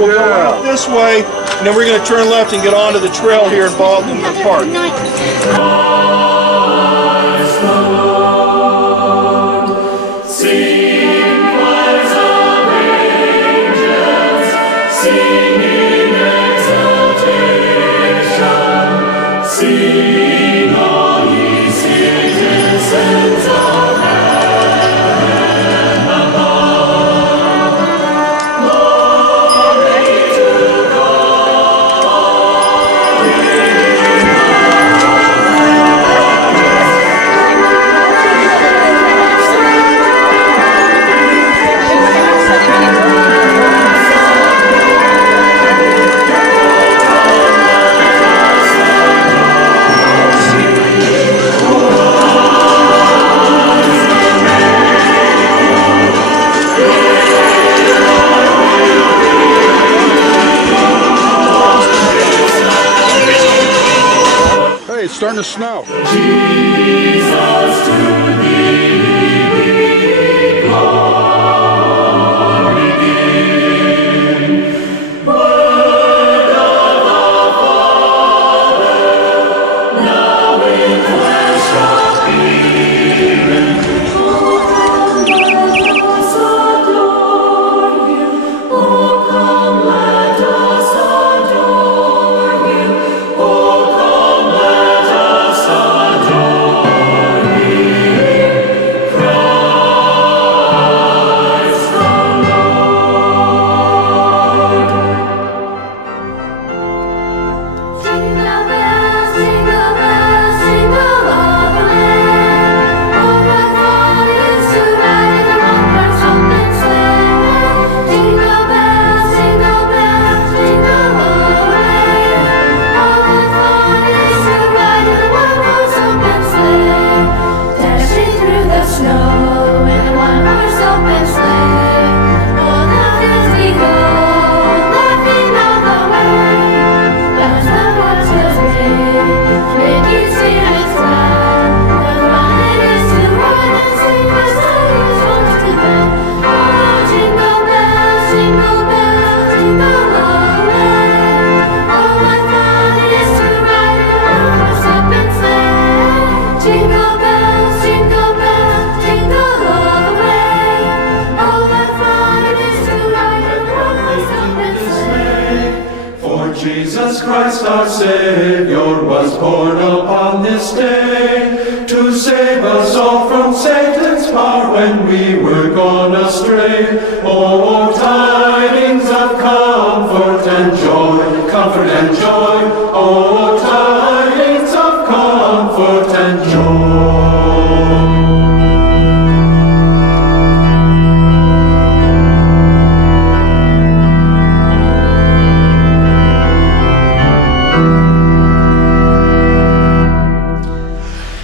we'll go out this way, and then we're going to turn left and get onto the trail here in Baldwin Park. Sing, all ye citizens of heaven above. Glory to God in Hey, it's starting to snow. Jesus, to thee be glory given. Word of the Father, now in flesh appearing. Oh, come, let us adore you. Oh, come, let us adore you. Oh, come, let us adore you. Christ the Lord. Jingle bells, jingle bells, jingle all the way. Oh, what fun it is to ride in a one-horse open sleigh. Jingle bells, jingle all the way. Oh, what fun it is to ride in a one-horse open sleigh. Dashing through the snow in a one-horse open sleigh. Oh, laughing as we go, laughing all the way. That's the words of day, making spirits glad. What fun it is to ride and sing as sleigh rolls to bed. Oh, jingle bells, jingle all the way. Oh, what fun it is to ride in a one-horse open sleigh. Jingle bells, jingle all the way. Oh, what fun it is to ride in a one-horse open sleigh. For Jesus Christ our Savior was born upon this day to save us all from Satan's power when we were gone astray. Oh, tidings of comfort and joy, comfort and joy. Oh, tidings of comfort and joy.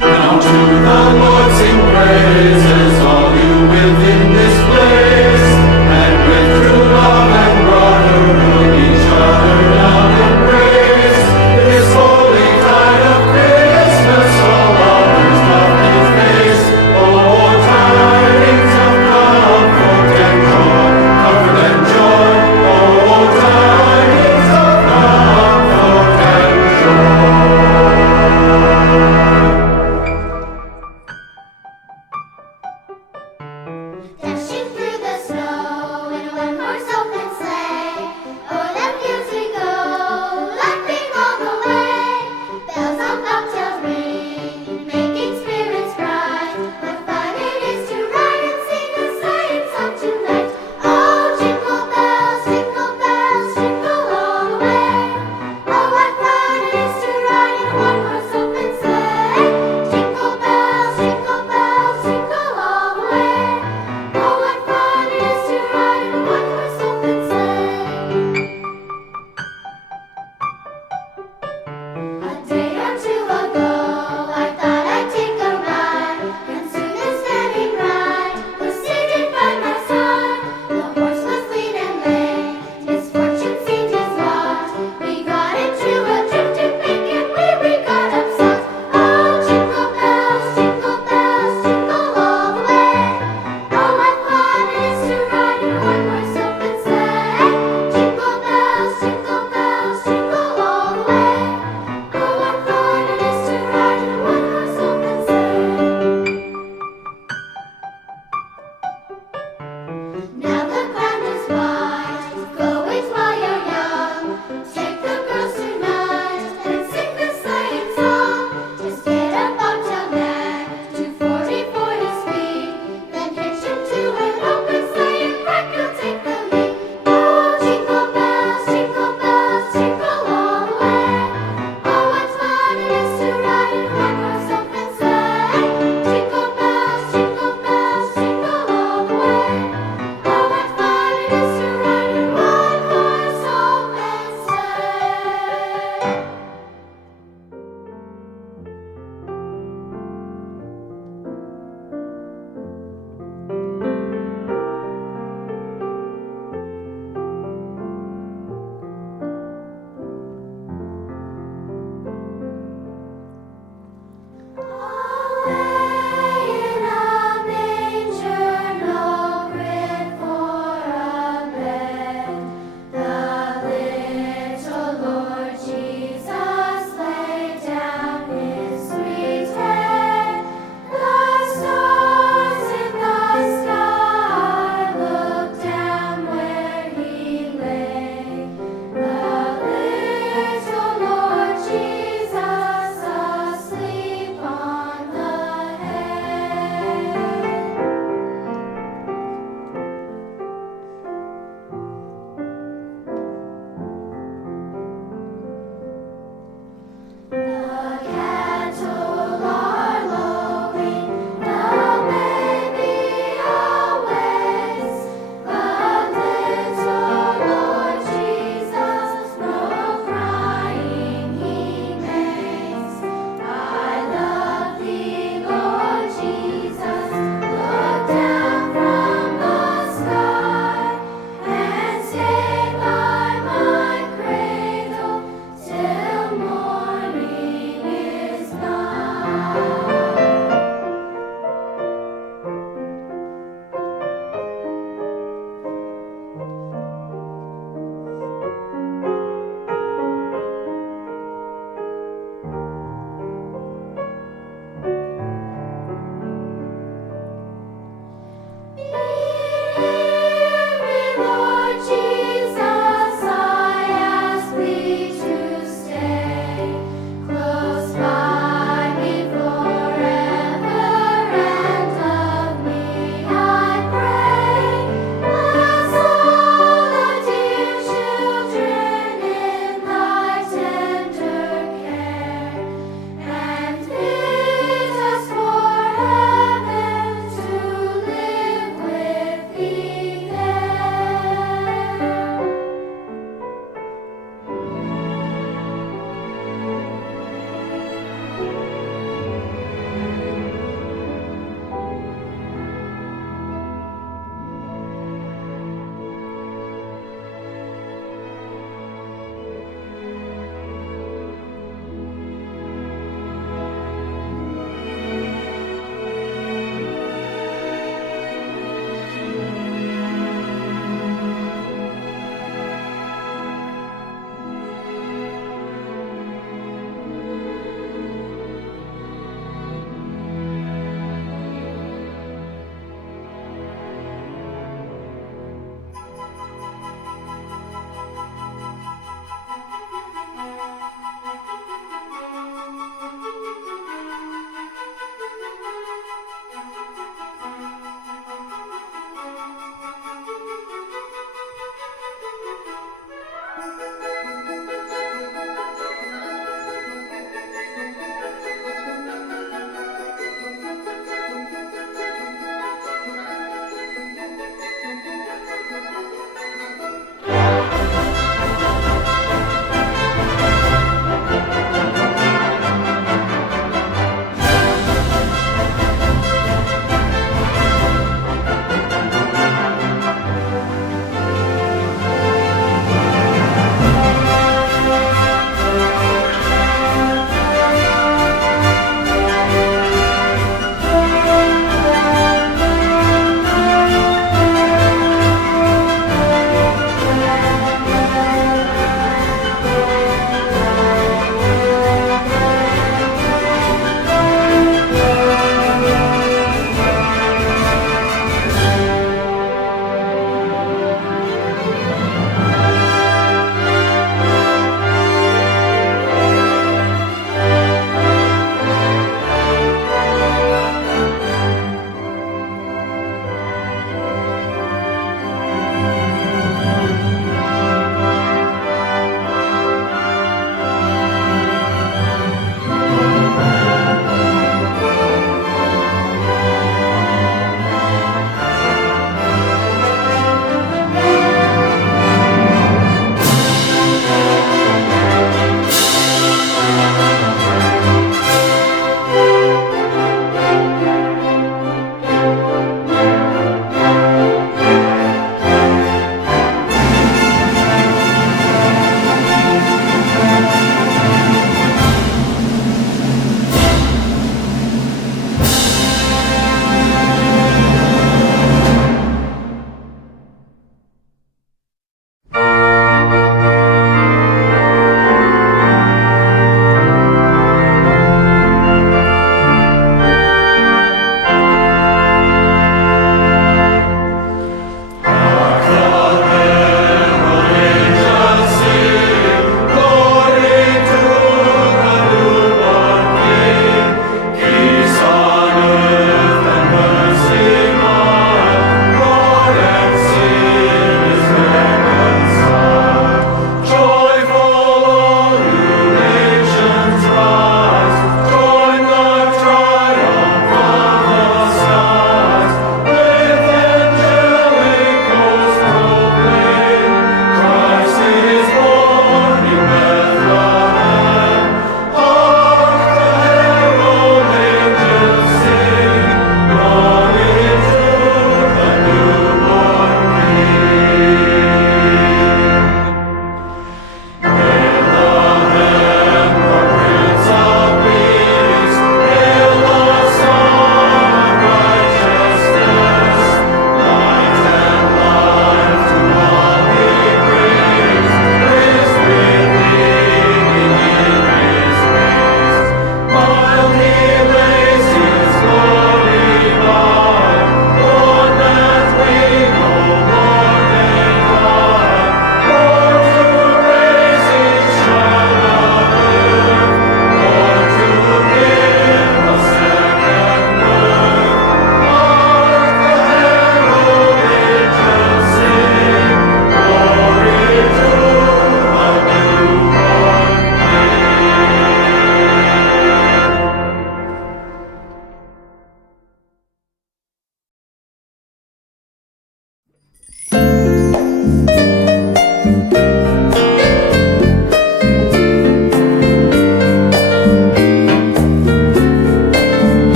Now to the Lord sing praises, all you within this place, and with true love and brotherhood each other now embrace.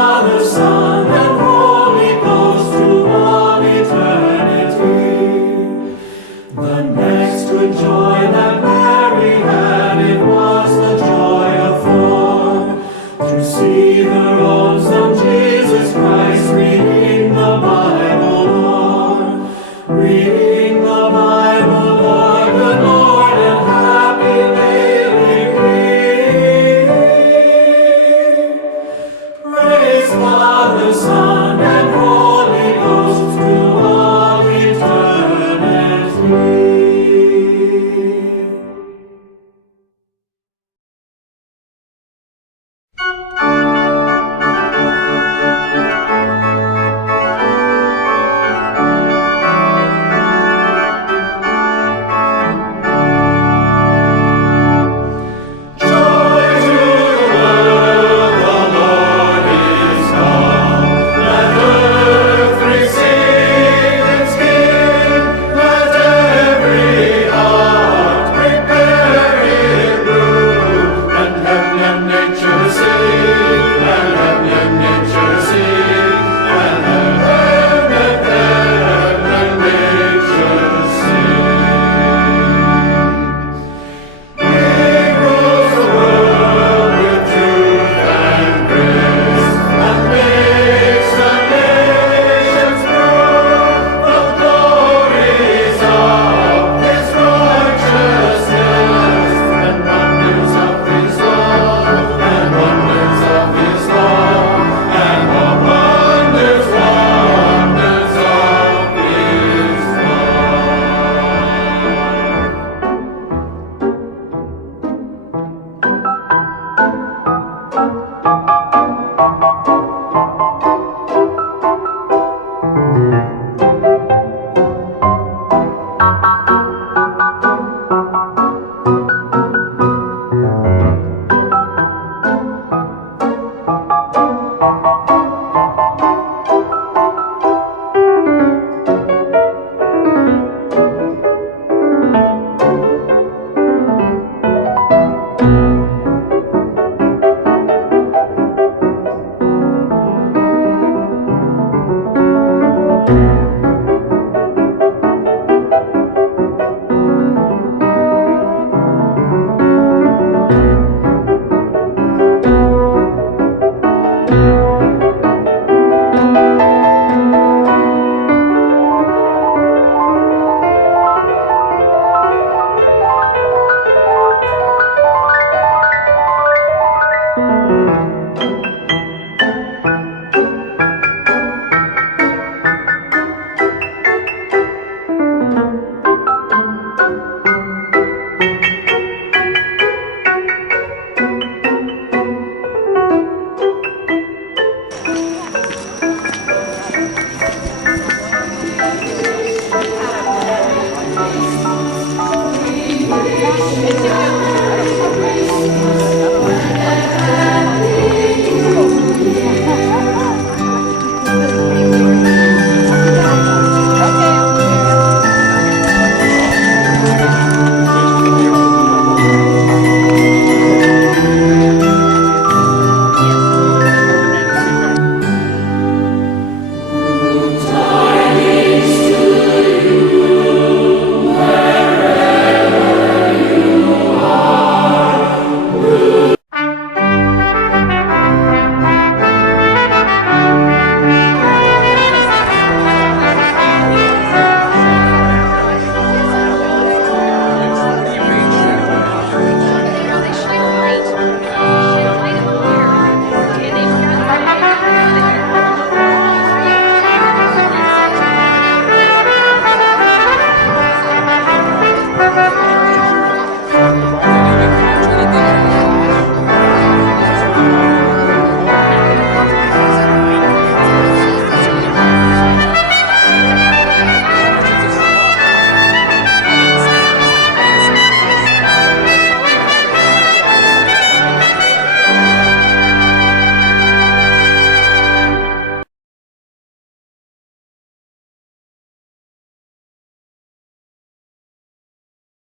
Father, Son, and Holy Ghost to all eternity. The next to enjoy that Mary had, it was the joy of four, to see her own Son Jesus Christ reading the Bible, Lord. Reading the Bible, Lord, good Lord, and happy may we be. Praise Father, Son, and Holy Ghost to all eternity.